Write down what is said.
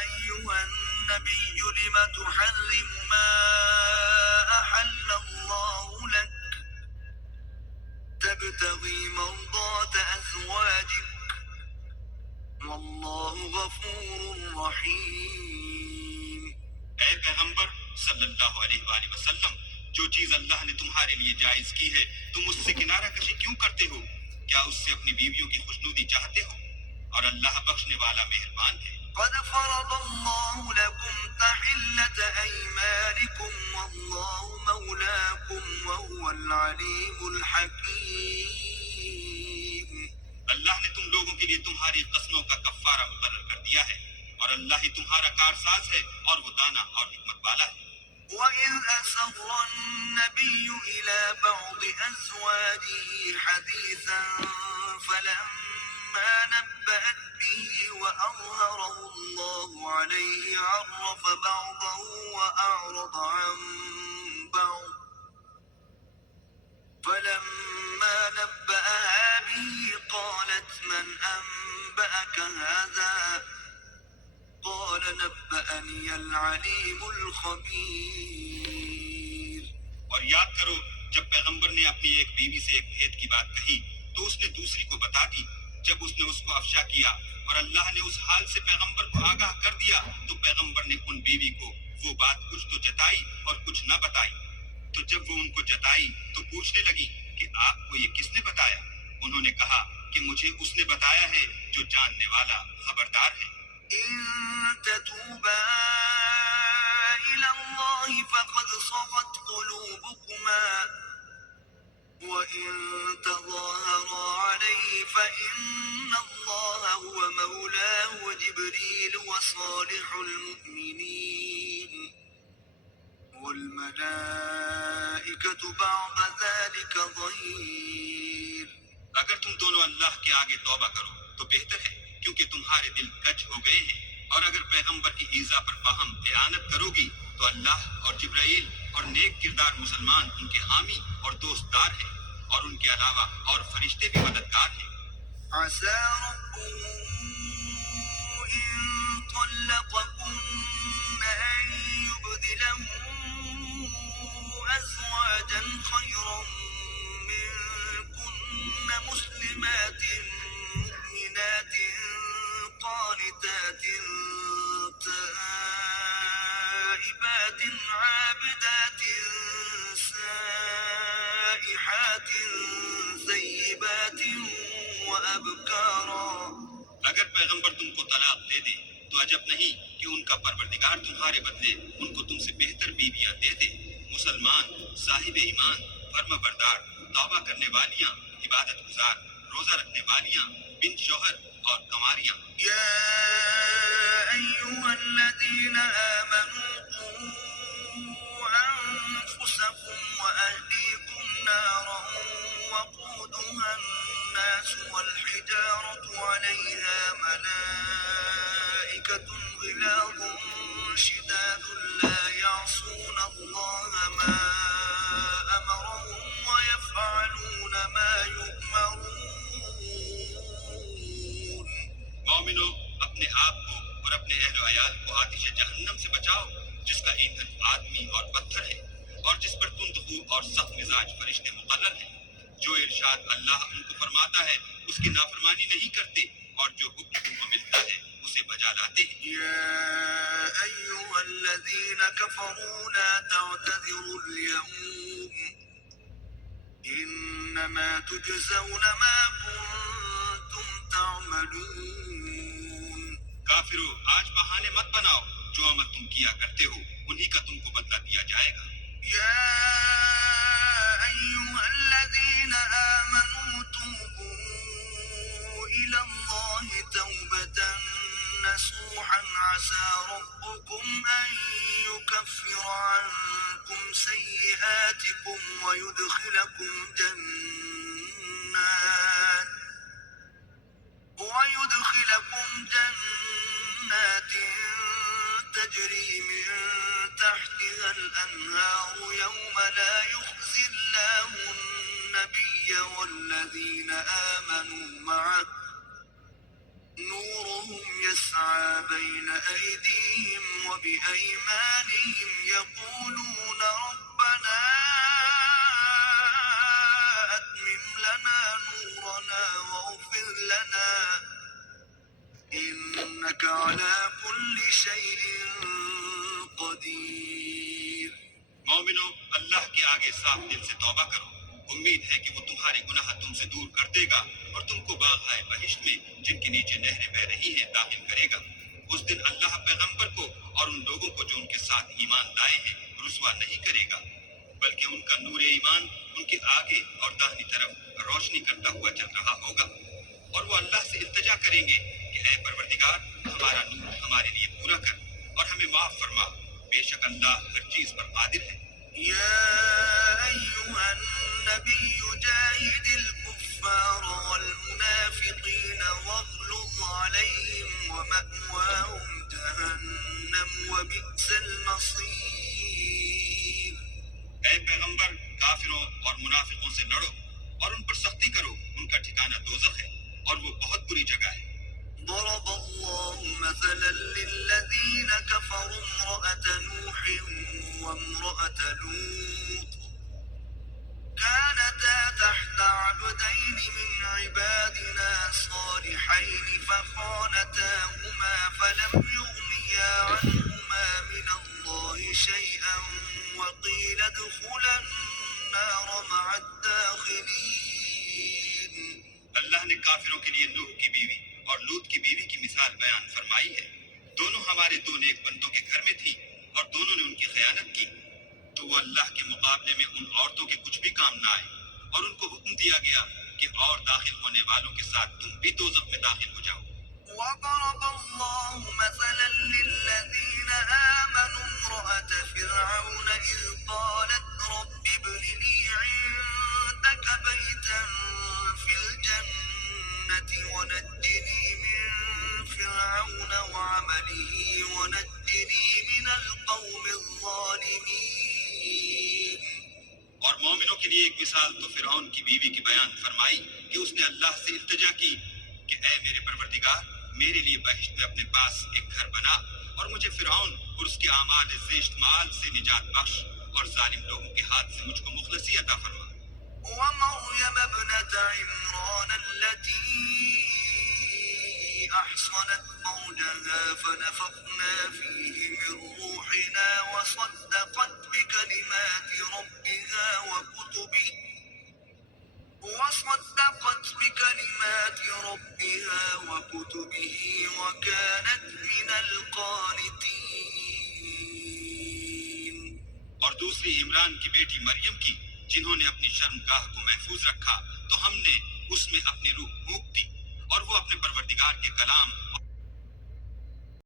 أيها النبي لم تحرم ما أحل الله لك تبتغي مرضات أزواجك والله غفور رحيم. اے پیغمبر صلی اللہ علیہ وآلہ وسلم، جو چیز اللہ نے تمہارے لیے جائز کی ہے تم اس سے کنارہ کشی کیوں کرتے ہو؟ کیا اس سے اپنی بیویوں کی خوشنودی چاہتے ہو؟ اور اللہ بخشنے والا مہربان ہے۔ قد فرض الله لكم تحلة أيمانكم والله مولاكم وهو العليم الحكيم. اللہ نے تم لوگوں کے لیے تمہاری قسموں کا کفارہ مقرر کر دیا ہے، اور اللہ ہی تمہارا کارساز ہے اور وہ دانا اور حکمت والا ہے۔ وَإِذْ أَسَرَّ النَّبِيُّ إِلَى بَعْضِ أَزْوَاجِهِ حَدِيثًا فَلَمَّا نَبَّأَتْ بِهِ وَأَظْهَرَهُ اللَّهُ عَلَيْهِ عَرَّفَ بَعْضَهُ وَأَعْرَضَ عَن بَعْضٍ فَلَمَّا نَبَّأَهَا بِهِ قَالَتْ مَنْ أَنبَأَكَ هَذَا قال نبأني العليم الخبير. اور یاد کرو جب پیغمبر نے اپنی ایک بیوی سے ایک بھید کی بات کہی تو اس نے دوسری کو بتا دی۔ جب اس نے اس کو افشا کیا اور اللہ نے اس حال سے پیغمبر کو آگاہ کر دیا تو پیغمبر نے ان بیوی کو وہ بات کچھ تو جتائی اور کچھ نہ بتائی۔ تو جب وہ ان کو جتائی تو پوچھنے لگی کہ آپ کو یہ کس نے بتایا؟ انہوں نے کہا کہ مجھے اس نے بتایا ہے جو جاننے والا خبردار ہے۔ إن تتوبا إلى الله فقد صغت قلوبكما وإن تظاهرا عليه فإن الله هو مولاه وجبريل وصالح المؤمنين والملائكة بعد ذلك ظهير. اگر تم دونوں اللہ کے آگے توبہ کرو تو بہتر ہے، کیونکہ تمہارے دل کج ہو گئے ہیں، اور اگر پیغمبر کی ایذا پر باہم اعانت کرو گی تو اللہ اور جبرائیل اور نیک کردار مسلمان ان کے حامی اور دوستدار ہیں، اور ان کے علاوہ اور فرشتے بھی مددگار ہیں۔ عسى ربه إن طلقكن أن يبدله أزواجا خيرا منكن مسلمات مؤمنات قانتات تائبات عابدات سائحات ثيبات وأبكارا. اگر پیغمبر تم کو طلاق دے دے تو عجب نہیں کہ ان کا پروردگار تمہارے بدلے ان کو تم سے بہتر بیویاں دے دے، مسلمان، صاحب ایمان، فرما بردار، توبہ کرنے والیاں، عبادت گزار، روزہ رکھنے والیاں، بن شوہر اور کنواریاں۔ يا أيها الذين آمنوا قوا أنفسكم وأهليكم نارا وقودها الناس والحجارة عليها ملائكة غلاظ شداد لا يعصون الله ما أمرهم ويفعلون ما يؤمرون. مومنو، اپنے آپ کو اور اپنے اہل و عیال کو آتش جہنم سے بچاؤ جس کا ایندھن آدمی اور پتھر ہے، اور جس پر تندخو اور سخت مزاج فرشتے مقرر ہیں۔ جو ارشاد اللہ ان کو فرماتا ہے اس کی نافرمانی نہیں کرتے، اور جو حکم ان کو ملتا ہے اسے بجا لاتے ہیں۔ يا أيها الذين كفروا لا تعتذروا اليوم إنما تجزون ما كنتم تعملون. کافرو، آج بہانے مت بناؤ، جو عمل تم کیا کرتے ہو انہی کا تم کو بدلہ دیا جائے گا۔ يا أيها الذين آمنوا توبوا إلى الله توبة نصوحا عسى ربكم أن يكفر عنكم سيئاتكم ويدخلكم جنات تجري من تحتها الأنهار يوم لا يخزي الله النبي والذين آمنوا معه نورهم يسعى بين أيديهم وبأيمانهم يقولون ربنا أتمم لنا نورنا واغفر لنا إنك على كل شيء قدير. مومنو، اللہ کے آگے صاف دل سے توبہ کرو، امید ہے کہ وہ تمہارے گناہ تم سے دور کر دے گا اور تم کو باغ بہشت میں جن کے نیچے نہریں بہ رہی ہیں داخل کرے گا۔ اس دن اللہ پیغمبر کو اور ان لوگوں کو جو ان کے ساتھ ایمان لائے ہیں رسوا نہیں کرے گا، بلکہ ان کا نور ایمان ان کے آگے اور داہنی طرف روشنی کرتا ہوا چل رہا ہوگا، اور وہ اللہ سے التجا کریں گے کہ اے پروردگار، ہمارا نور ہمارے لیے پورا کر اور ہمیں معاف فرما، بے شک اللہ ہر چیز پر قادر ہے۔ يا أيها النبي جاهد الكفار والمنافقين واغلظ عليهم ومأواهم جهنم وبئس المصير۔ اے پیغمبر، کافروں اور منافقوں سے لڑو اور ان پر سختی کرو، ان کا ٹھکانہ دوزخ ہے اور وہ بہت بری جگہ ہے۔ ضرب الله مثلا للذين كفروا امرأة نوح وامرأة لوط كانتا تحت عبدين من عبادنا صالحين فخانتاهما فلم يغنيا عنهما من الله شيئا وقيل ادخلا النار مع الداخلين۔ اللہ نے کافروں کے لیے نوح کی بیوی اور لوط کی بیوی کی مثال بیان فرمائی ہے۔ دونوں ہمارے دو نیک بندوں کے گھر میں تھی اور دونوں نے ان کی خیانت کی، تو وہ اللہ کے مقابلے میں ان عورتوں کے کچھ بھی کام نہ آئے، اور ان کو حکم دیا گیا کہ اور داخل ہونے والوں کے ساتھ تم بھی دوزخ میں داخل ہو جاؤ۔ وضرب الله مثلا للذين آمنوا امرأة فرعون إذ قالت رب ابن لي عندك بيتا في الجنة ونجني من فرعون وعمله ونجني من القوم الظالمين۔ اور مومنوں کے لیے ایک مثال تو فرعون کی بیوی کی بیان فرمائی کہ اس نے اللہ سے التجا کی کہ اے میرے پروردگار، میرے لیے بہشت میں اپنے پاس ایک گھر بنا اور مجھے فرعون اور اس کے اعمال زشت مال سے نجات بخش اور ظالم لوگوں کے ہاتھ سے مجھ کو مخلصی عطا فرما۔ ومريم ابنة عمران التي أحصنت فرجها فنفخنا فيه من روحنا وصدقت بكلمات ربها وكتبه وكانت من القانتين۔ اور دوسری عمران کی بیٹی مریم کی، جنہوں نے اپنی شرمگاہ کو محفوظ رکھا تو ہم نے اس میں اپنی روح پھونک دی، اور وہ اپنے پروردگار کے کلام